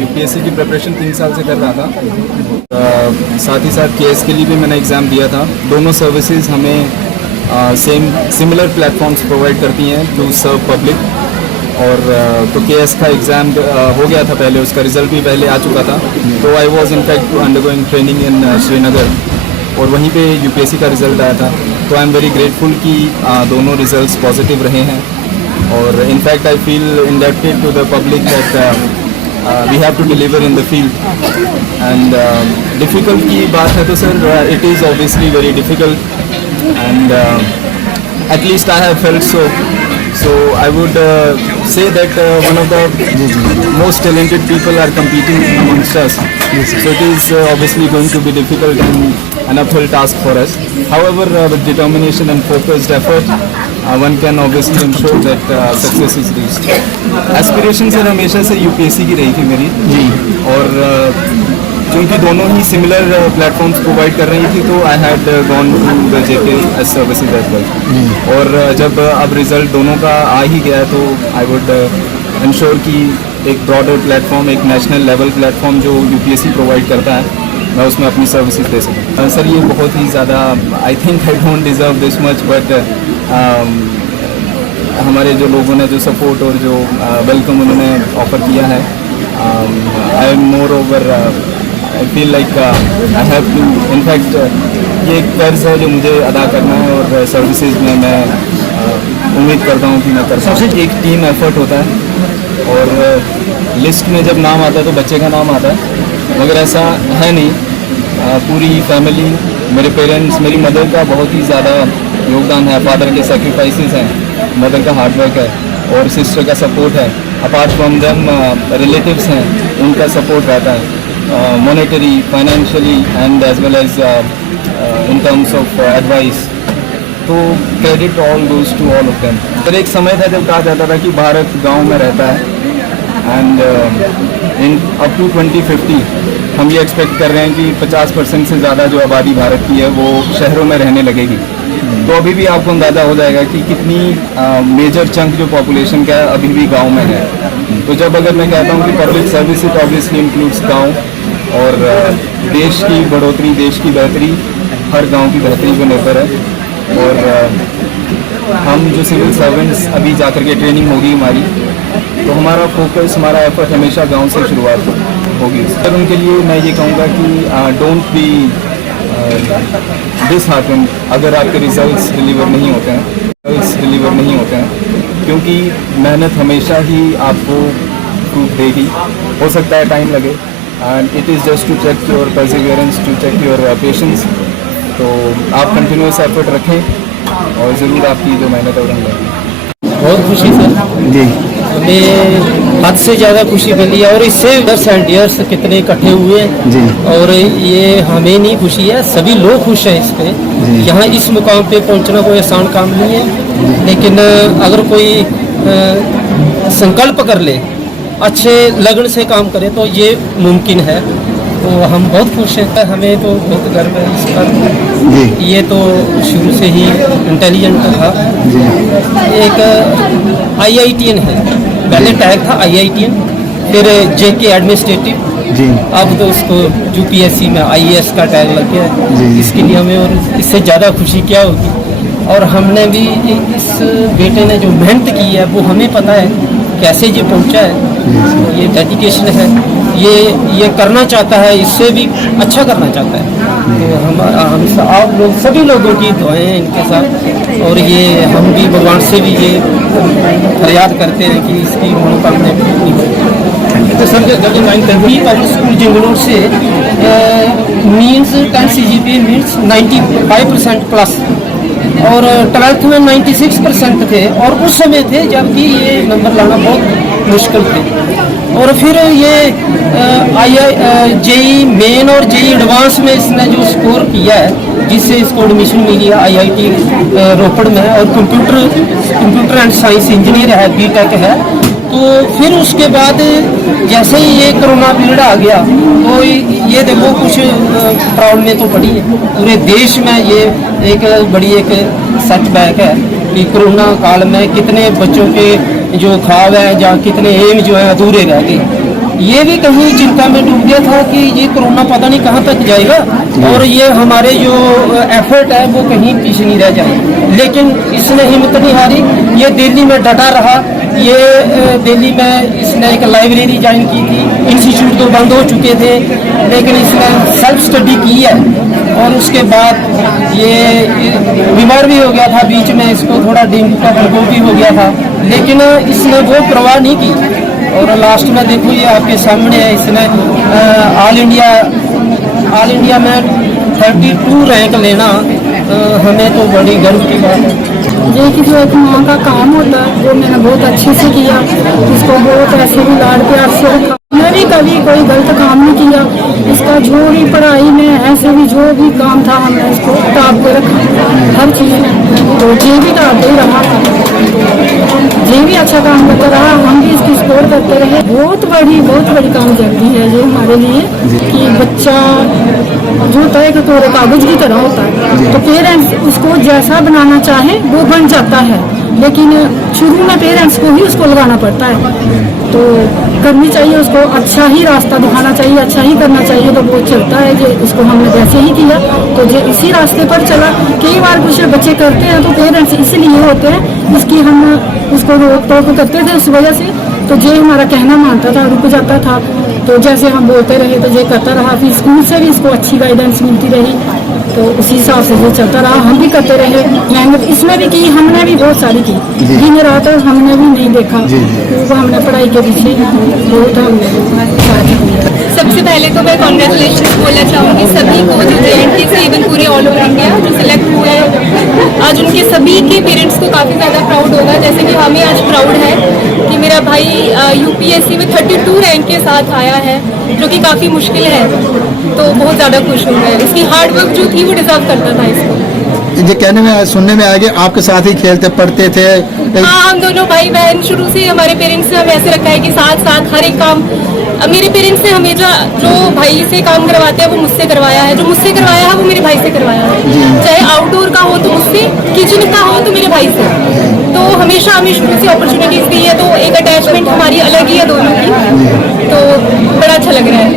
UPSC की preparation 3 साल से कर रहा था। साथ ही साथ केएस के लिए भी मैंने एग्ज़ाम दिया था। दोनों सर्विसेज हमें सिमिलर प्लेटफॉर्म्स प्रोवाइड करती हैं टू सर्व पब्लिक। और तो केएस का एग्ज़ाम हो गया था पहले, उसका रिज़ल्ट भी पहले आ चुका था। तो I was in fact undergoing training in Srinagar, और वहीं पे यूपीएससी का रिज़ल्ट आया था। तो आई एम वेरी ग्रेटफुल कि दोनों रिज़ल्ट्स पॉजिटिव रहे हैं। और in fact I feel indebted to the public that we have to deliver in the field. And difficult की बात है तो sir it is obviously very difficult, and at least I have felt so. So I would say that one of the most talented people are competing amongst us. So it is obviously going to be difficult and an uphill task for us. However, with determination and focused effort, one can obviously ensure that success is reached. Aspiration sir हमेशा से UPSC की रही थी मेरी जी, और क्योंकि दोनों ही similar platforms provide कर रही थी, तो I had gone to the JK as services as well. और जब अब रिज़ल्ट दोनों का आ ही गया, तो आई वुड इंश्योर कि एक ब्रॉडर प्लेटफॉर्म, एक नेशनल लेवल प्लेटफॉर्म जो यूपीएससी प्रोवाइड करता है, मैं उसमें अपनी सर्विसेज दे सकूँ। सर ये बहुत ही ज़्यादा, I think I don't deserve this much, but हमारे जो लोगों ने जो सपोर्ट और जो वेलकम उन्होंने ऑफ़र किया है, I am moreover I feel like I have to, in fact ये एक कर्ज है जो मुझे अदा करना है, और सर्विसेज में मैं उम्मीद करता हूँ कि मैं कर सकूँ। सबसे एक टीम एफर्ट होता है, और लिस्ट में जब नाम आता है तो बच्चे का नाम आता है, मगर ऐसा है नहीं। पूरी फैमिली, मेरे पेरेंट्स, मेरी मदर का बहुत ही ज़्यादा योगदान है, फादर के सेक्रीफाइसेस हैं, मदर का हार्डवर्क है, और सिस्टर का सपोर्ट है। अपार्ट फ्रॉम देम रिलेटिव्स हैं, उनका सपोर्ट रहता है, monetary, financially, and as well as in terms of advice. तो credit all goes to all of them. फिर एक समय था जब कहा जाता था कि भारत गांव में रहता है, एंड इन अप टू 2050 हम ये एक्सपेक्ट कर रहे हैं कि 50% से ज़्यादा जो आबादी भारत की है वो शहरों में रहने लगेगी। तो अभी भी आपको अंदाज़ा हो जाएगा कि कितनी मेजर चंक जो पॉपुलेशन का है अभी भी गांव में है। तो जब अगर मैं कहता हूँ कि पब्लिक सर्विसेज ऑब्वियसली इंक्लूड्स गांव, और देश की बढ़ोतरी, देश की बेहतरी हर गांव की बेहतरी पर निर्भर है। और हम जो सिविल सर्वेंट्स अभी जाकर के ट्रेनिंग होगी हमारी, तो हमारा फोकस, हमारा एफर्ट हमेशा गांव से शुरुआत होगी। सर उनके लिए मैं ये कहूँगा कि डोंट बी डिसहार्टेंड अगर आपके रिजल्ट्स डिलीवर नहीं होते हैं, क्योंकि मेहनत हमेशा ही आपको फ्रूट देगी। हो सकता है टाइम लगे, and it is just to check your perseverance, to check your patience. तो आप कंटिन्यूस एफर्ट रखें और ज़रूर आपकी जो मेहनत है वो रंग लाएगी। बहुत खुशी सर जी, हमें हद से ज़्यादा खुशी मिली है, और इससे इयर्स एंड इयर्स कितने इकट्ठे हुए जी, और ये हमें नहीं खुशी है, सभी लोग खुश हैं इस पे। यहाँ इस मुकाम पे पहुँचना कोई आसान काम नहीं है, लेकिन अगर कोई संकल्प कर ले, अच्छे लगन से काम करे तो ये मुमकिन है। तो हम बहुत खुश हैं, हमें तो बहुत गर्व है इस पर। ये तो शुरू से ही इंटेलिजेंट था। एक IITN है, पहले टैग था IITN, फिर JK एडमिनिस्ट्रेटिव, अब तो उसको UPSC में IAS का टैग लग गया है। इसके लिए हमें और इससे ज़्यादा खुशी क्या होगी। और हमने भी इस बेटे ने जो मेहनत की है वो हमें पता है कैसे ये पहुंचा है। ये डेडिकेशन है, ये करना चाहता है, इससे भी अच्छा करना चाहता है। तो हम आप लोग सभी लोगों की दुआएं हैं इनके साथ, और ये हम भी भगवान से भी ये फरियाद करते हैं कि इसकी मनोकामना पूरी हो। तो सर जब 9th पब्लिक स्कूल जिंगलोर से मीन्स 10 CGPA मीन्स 95% प्लस, और 12th में 96% थे, और उस समय थे जबकि ये नंबर लाना बहुत मुश्किल थे। और फिर ये JEE मेन और JEE एडवांस में इसने जो स्कोर किया है, जिससे इसको एडमिशन मिली है IIT रोपड़ में, और कंप्यूटर एंड साइंस इंजीनियर है, BTech है। तो फिर उसके बाद जैसे ही ये कोरोना पीरियड आ गया, तो ये देखो कुछ प्रॉब्लम में तो पड़ी है पूरे देश में। ये एक बड़ी एक सेटबैक है कि कोरोना काल में कितने बच्चों के जो ख्वाब है या कितने एम जो है अधूरे रह गए। ये भी कहीं चिंता में डूब गया था कि ये कोरोना पता नहीं कहाँ तक जाएगा, और ये हमारे जो एफर्ट है वो कहीं पीछे नहीं रह जाए। लेकिन इसने हिम्मत नहीं हारी, ये दिल्ली में डटा रहा। ये दिल्ली में इसने एक लाइब्रेरी ज्वाइन की थी, इंस्टीट्यूट तो बंद हो चुके थे, लेकिन इसने सेल्फ स्टडी की है। और उसके बाद ये बीमार भी हो गया था बीच में, इसको थोड़ा डेंगू का प्रकोप भी हो गया था, लेकिन इसने वो परवाह नहीं की। और लास्ट में देखो ये आपके सामने है, इसने ऑल इंडिया में 32 रैंक लेना हमें तो बड़ी गर्व की बात है। ये कि जो एक माँ का काम होता है वो मैंने बहुत अच्छे से किया, इसको बहुत ऐसे भी लाड प्यार से रखा। मैं भी कभी कोई गलत काम नहीं किया, इसका जो भी पढ़ाई में ऐसे भी जो भी काम था हमने इसको टॉप पे रखा हर चीज़ में। तो ये भी टॉप पे रहा, ये भी अच्छा काम करता रहा, हम भी इसकी सपोर्ट करते रहे। बहुत बड़ी कामयाबी है ये हमारे लिए कि बच्चा जो होता है कि कोरे कागज की तरह होता है, तो पेरेंट्स उसको जैसा बनाना चाहे वो बन जाता है, लेकिन शुरू में पेरेंट्स को ही उसको लगाना पड़ता है। तो करनी चाहिए उसको, अच्छा ही रास्ता दिखाना चाहिए, अच्छा ही करना चाहिए, तो वो चलता है। जो उसको हमने वैसे ही किया तो जो इसी रास्ते पर चला। कई बार कुछ बच्चे करते हैं तो पेरेंट्स इसलिए होते हैं, इसकी हम उसको रोक टोक करते थे उस वजह से, तो ये हमारा कहना मानता था, रुक जाता था। तो जैसे हम बोलते रहे तो ये करता रहा, फिर स्कूल से भी इसको अच्छी गाइडेंस मिलती रही, तो उसी हिसाब से ये चलता रहा। हम भी करते रहे, मेहनत इसमें भी की, हमने भी बहुत सारी की, दिन रात हमने भी नहीं देखा, तो हमने पढ़ाई के पीछे बहुत हमने। सबसे पहले तो मैं कॉन्ग्रेचुलेशन बोलना चाहूँगी सभी को जो JNK से इवन पूरे ऑल ओवर इंडिया जो सिलेक्ट हुए हैं। आज उनके सभी के पेरेंट्स को काफ़ी ज़्यादा प्राउड होगा, जैसे कि हमें आज प्राउड है कि मेरा भाई UPSC में 32 रैंक के साथ आया है, जो कि काफ़ी मुश्किल है। तो बहुत ज़्यादा खुश हूँ मैं, इसकी हार्ड वर्क जो थी वो डिजर्व करता था इसको। ये कहने में सुनने में आ गया आपके साथ ही खेलते पढ़ते थे। हाँ, हम दोनों भाई बहन शुरू से हमारे पेरेंट्स ने हमें ऐसे रखा है कि साथ साथ हर एक काम। मेरे पेरेंट्स ने हमेशा जो भाई से काम करवाते हैं वो मुझसे करवाया है, जो मुझसे करवाया है वो मेरे भाई से करवाया है। चाहे आउटडोर का हो तो मुझसे, किचन का हो तो मेरे भाई से। तो हमेशा हमें शुरू से अपॉर्चुनिटीज दी है, तो एक अटैचमेंट हमारी अलग ही है दोनों की, तो बड़ा अच्छा लग रहा है।